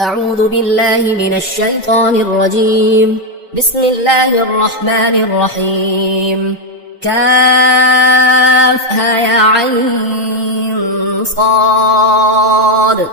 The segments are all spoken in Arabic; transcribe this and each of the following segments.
أعوذ بالله من الشيطان الرجيم. بسم الله الرحمن الرحيم. كافها يا عين صاد.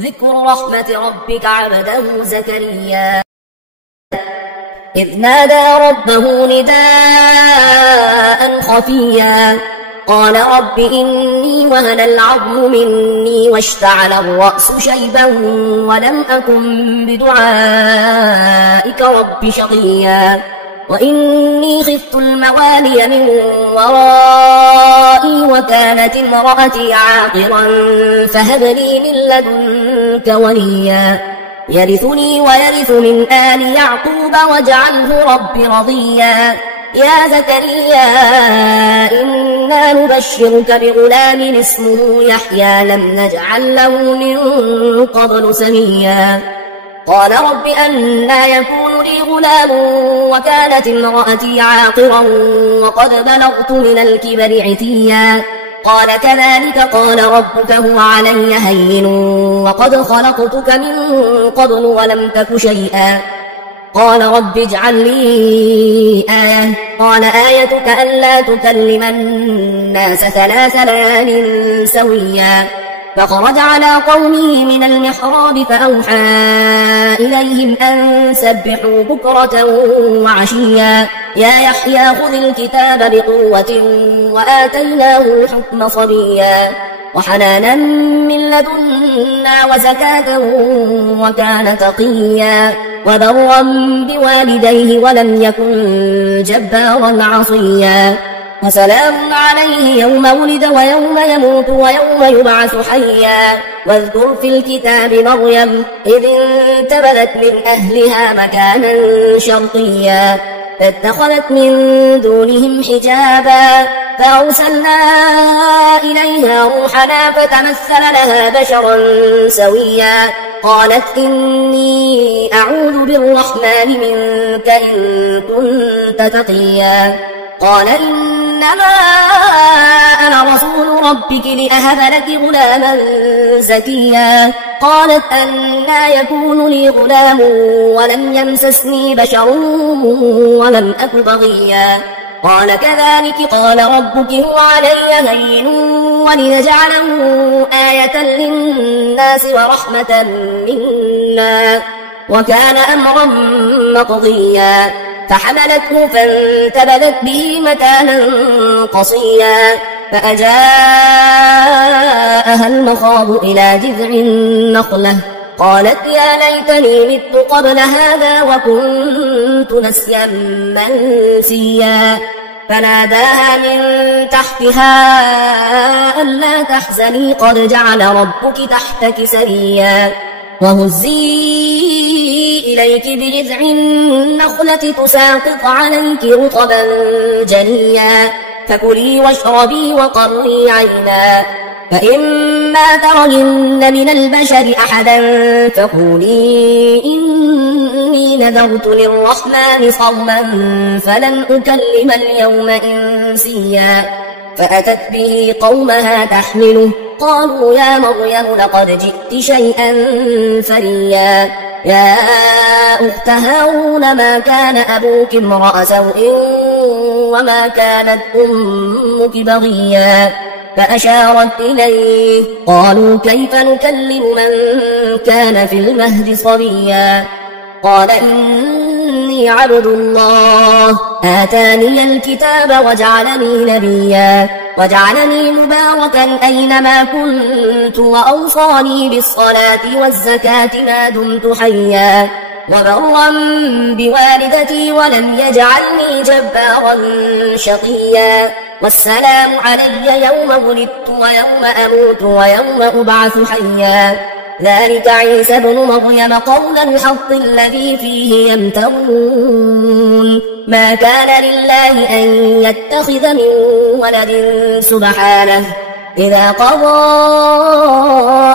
ذكر رحمة ربك عبده زكريا إذ نادى ربه نداء خفيا قال رب إني وهن العظم مني واشتعل الرأس شيبا ولم أكن بدعائك رب شقيا وإني خفت الموالي من ورائي وكانت امرأتي عاقرا فهب لي من لدنك وليا يرثني ويرث من آل يعقوب واجعله رب رضيا يا زكريا إنا نبشرك بغلام اسمه يحيى لم نجعل له من قبل سميا قال رب أنى يكون لي غلام وكانت امرأتي عاقرا وقد بلغت من الكبر عتيا قال كذلك قال ربك هو علي هين وقد خلقتك من قبل ولم تك شيئا قال رب اجعل لي آية قال آيتك ألا تكلم الناس 3 ليال سويا فخرج على قومه من المحراب فأوحى إليهم أن سبحوا بكرة وعشيا يا يحيى خذ الكتاب بقوة وآتيناه الحكم صبيا وحنانا من لدنا وزكاة وكان تقيا وبرا بوالديه ولم يكن جبارا عصيا وسلام عليه يوم ولد ويوم يموت ويوم يبعث حيا واذكر في الكتاب مريم إذ انتبذت من أهلها مكانا شرقيا فاتخذت من دونهم حجابا فأرسلنا إليها روحنا فتمثل لها بشرا سويا قالت إني أعوذ بالرحمن منك إن كنت تقيا قال إنما أنا رسول ربك لأهب لك غلاما زكيا قالت أنى يكون لي غلام ولم يمسسني بشر ولم أك بغيا قال كذلك قال ربك هو علي هين ولنجعله آية للناس ورحمة منا وكان أمرا مقضيا فحملته فانتبذت به مكانا قصيا فأجاءها المخاض إلى جذع النخلة قالت يا ليتني مت قبل هذا وكنت نسيا منسيا فناداها من تحتها ألا تحزني قد جعل ربك تحتك سريا وهزي إليك بجذع النخلة تساقط عليك رطبا جنيا فكلي واشربي وقري عينا فإما ترين من البشر أحدا فقولي إني نذرت للرحمن صوما فلن أكلم اليوم إنسيا فأتت به قومها تحمله قالوا يا مريم لقد جئت شيئا فريا يا أخت هارون ما كان أبوك امرأ سوء وما كانت أمك بغيا فأشارت إليه قالوا كيف نكلم من كان في المهد صبيا قال إني عبد الله آتاني الكتاب وجعلني نبيا وجعلني مباركا أينما كنت وأوصاني بالصلاة والزكاة ما دمت حيا وبرا بوالدتي ولم يجعلني جبارا شقيا والسلام علي يوم ولدت ويوم أموت ويوم أبعث حيا ذلك عيسى ابن مريم قول الحق الذي فيه يمترون ما كان لله أن يتخذ من ولد سبحانه إذا قضى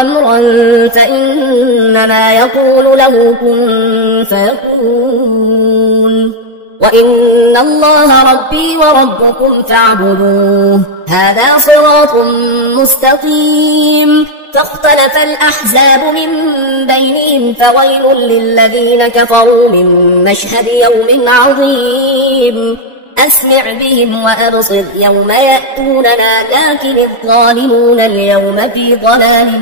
أمرا فإنما يقول له كن فيكون وإن الله ربي وربكم فاعبدوه هذا صراط مستقيم فاختلف الأحزاب من بينهم فويل للذين كفروا من مشهد يوم عظيم أسمع بهم وأبصر يوم يأتوننا لكن الظالمون اليوم في ضلال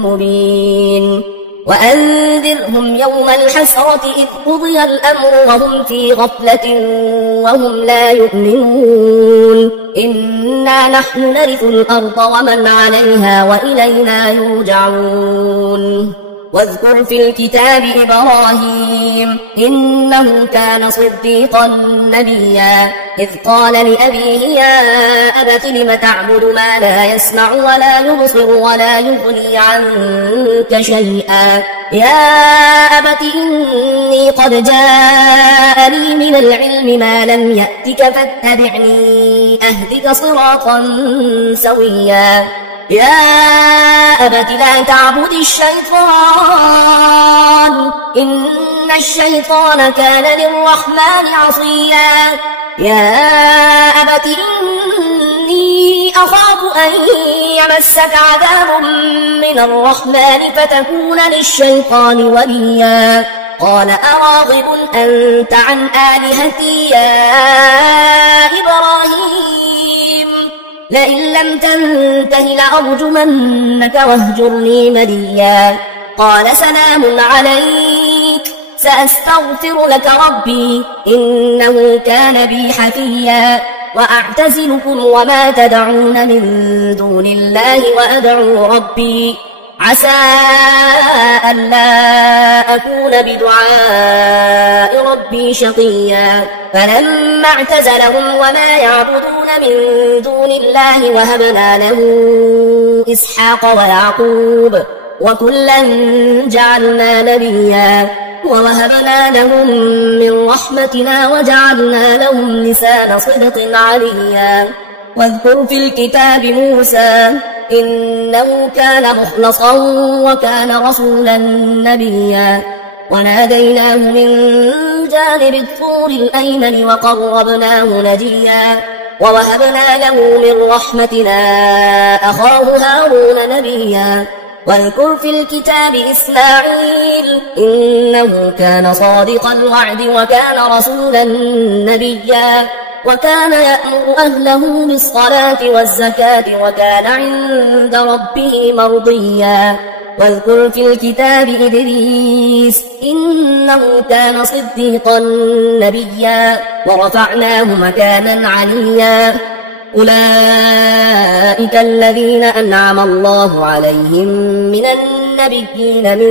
مبين وأنذرهم يوم الحسرة إذ قضي الأمر وهم في غفلة وهم لا يؤمنون إنا نحن نرث الأرض ومن عليها وإلينا يرجعون واذكر في الكتاب إبراهيم إنه كان صديقا نبيا إذ قال لأبيه يا أبت لم تعبد ما لا يسمع ولا يبصر ولا يغني عنك شيئا يا أبت إني قد جاءني من العلم ما لم يأتك فاتبعني أهدك صراطا سويا يا أبت لا تعبد الشيطان إن الشيطان كان للرحمن عصيا يا أبت إني أخاف أن يمسك عذاب من الرحمن فتكون للشيطان وليا قال أراغب أنت عن آلهتي يا إبراهيم لئن لم تنته لأرجمنك واهجرني مليا قال سلام عليك سأستغفر لك ربي إنه كان بي حفيا وأعتزلكم وما تدعون من دون الله وأدعو ربي عسى ألا أكون بدعاء ربي شقيا فلما اعتزلهم وما يعبدون من دون الله وهبنا له إسحاق ويعقوب وكلا جعلنا نبيا ووهبنا لهم من رحمتنا وجعلنا لهم لسان صدق عليا واذكر في الكتاب موسى إنه كان مخلصا وكان رسولا نبيا وناديناه من جانب الطور الأيمن وقربناه نجيا ووهبنا له من رحمتنا أخاه هارون نبيا واذكر في الكتاب إسماعيل إنه كان صادق الوعد وكان رسولا نبيا وكان يأمر أهله بالصلاة والزكاة وكان عند ربه مرضيا واذكر في الكتاب إدريس إنه كان صديقا نبيا ورفعناه مكانا عليا أولئك الذين أنعم الله عليهم من النبيين من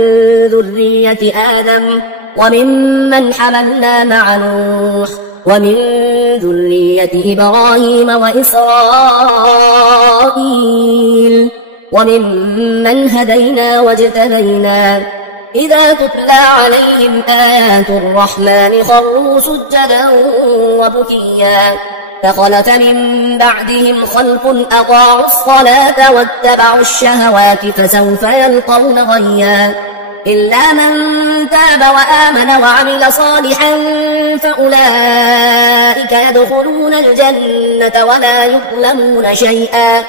ذرية آدم وممن حملنا مع نوح ومن ذرية إبراهيم وإسرائيل وممن هدينا واجتبينا إذا تتلى عليهم آيات الرحمن خروا سجدا وبكيا فخلف من بعدهم خلف أطاعوا الصلاة واتبعوا الشهوات فسوف يلقون غيا إلا من تاب وآمن وعمل صالحا فأولئك يدخلون الجنة ولا يظلمون شيئا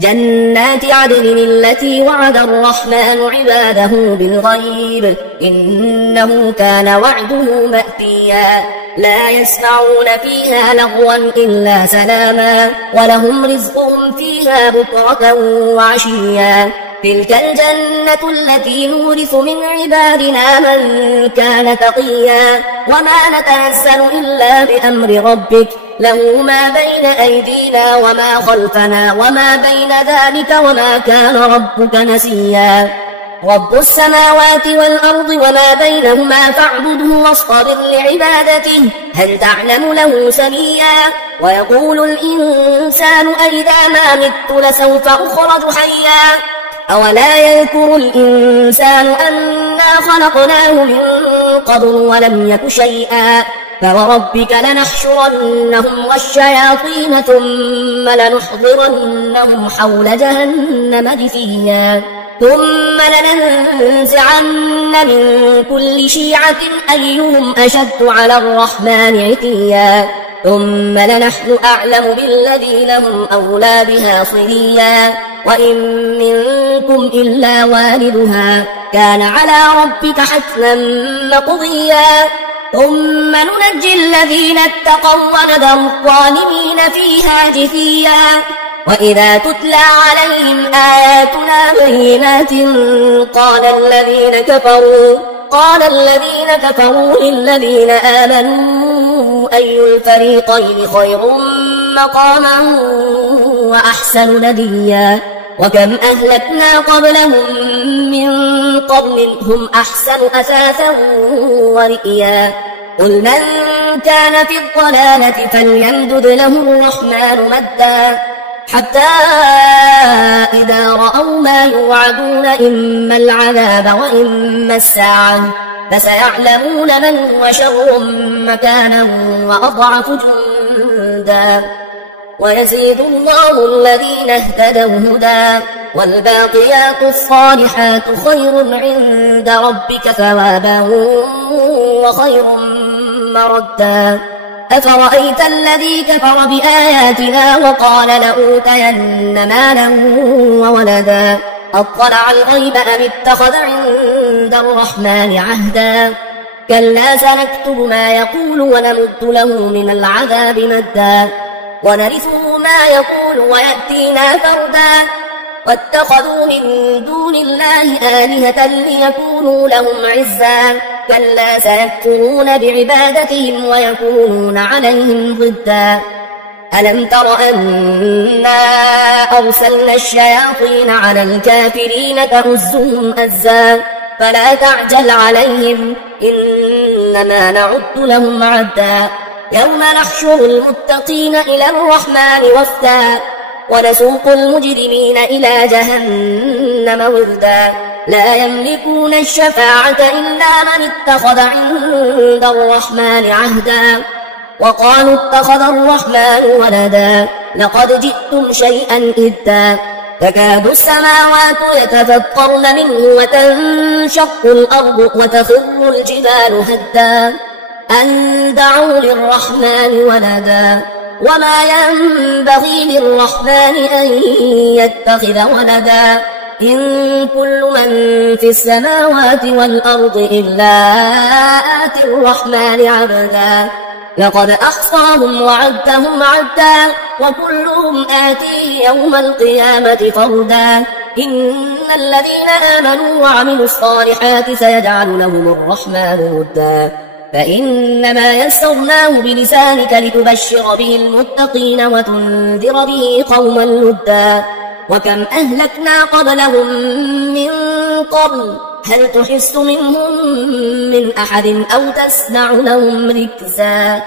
جنات عدن التي وعد الرحمن عباده بالغيب إنه كان وعده مأتيا لا يسمعون فيها لغوا إلا سلاما ولهم رزقهم فيها بكرة وعشيا تلك الجنة التي نورث من عبادنا من كان تقيا وما نتنزل إلا بأمر ربك له ما بين أيدينا وما خلفنا وما بين ذلك وما كان ربك نسيا رب السماوات والأرض وما بينهما فاعبده واصطبر لعبادته هل تعلم له سميا ويقول الإنسان أئذا ما مت لسوف أخرج حيا أولا يذكر الإنسان أنا خلقناه من قبل ولم يك شيئا فوربك لنحشرنهم والشياطين ثم لنحضرنهم حول جهنم جثيا ثم لننزعن من كل شيعة أيهم أشد على الرحمن عتيا ثم لنحن أعلم بالذين هم أولى بها صليا وإن منكم إلا واردها كان على ربك حتما مقضيا ثم ننجي الذين اتقوا ونذر الظالمين فيها جثيا وإذا تتلى عليهم آياتنا بينات قال الذين كفروا للذين آمنوا أي الفريقين خير مقاما وأحسن نديا وكم أهلكنا قبلهم من قرن هم أحسن أثاثا ورئيا قل من كان في الضلالة فليمدد له الرحمن مدا حتى إذا رأوا ما يوعدون إما العذاب وإما الساعة فسيعلمون من هو شر مكانا وأضعف جندا ويزيد الله الذين اهتدوا هدى والباقيات الصالحات خير عند ربك ثوابا وخير مردا أفرأيت الذي كفر بآياتنا وقال لأوتين مالا وولدا أطلع الغيب أم اتخذ عند الرحمن عهدا كلا سنكتب ما يقول ونمد له من العذاب مدا ونرثه ما يقول ويأتينا فردا واتخذوا من دون الله آلهة ليكونوا لهم عزا كلا سيكفرون بعبادتهم ويكونون عليهم ضدا ألم تر أنا أرسلنا الشياطين على الكافرين تؤزهم أزا فلا تعجل عليهم إنما نعد لهم عدا يوم نحشر المتقين إلى الرحمن وفدا ونسوق المجرمين إلى جهنم وردا لا يملكون الشفاعة إلا من اتخذ عند الرحمن عهدا وقالوا اتخذ الرحمن ولدا لقد جئتم شيئا إدا تكاد السماوات يتفطرن منه وتنشق الأرض وتخر الجبال هدا أن دعوا للرحمن ولدا وما ينبغي للرحمن أن يتخذ ولدا إن كل من في السماوات والأرض إلا آتي الرحمن عبدا لقد أحصاهم وعدهم عدا وكلهم آتيه يوم القيامة فردا إن الذين آمنوا وعملوا الصالحات سيجعل لهم الرحمن ودا فإنما يسرناه بلسانك لتبشر به المتقين وتنذر به قوما لدا وكم أهلكنا قبلهم من قرن هل تحس منهم من أحد أو تسمع لهم ركزا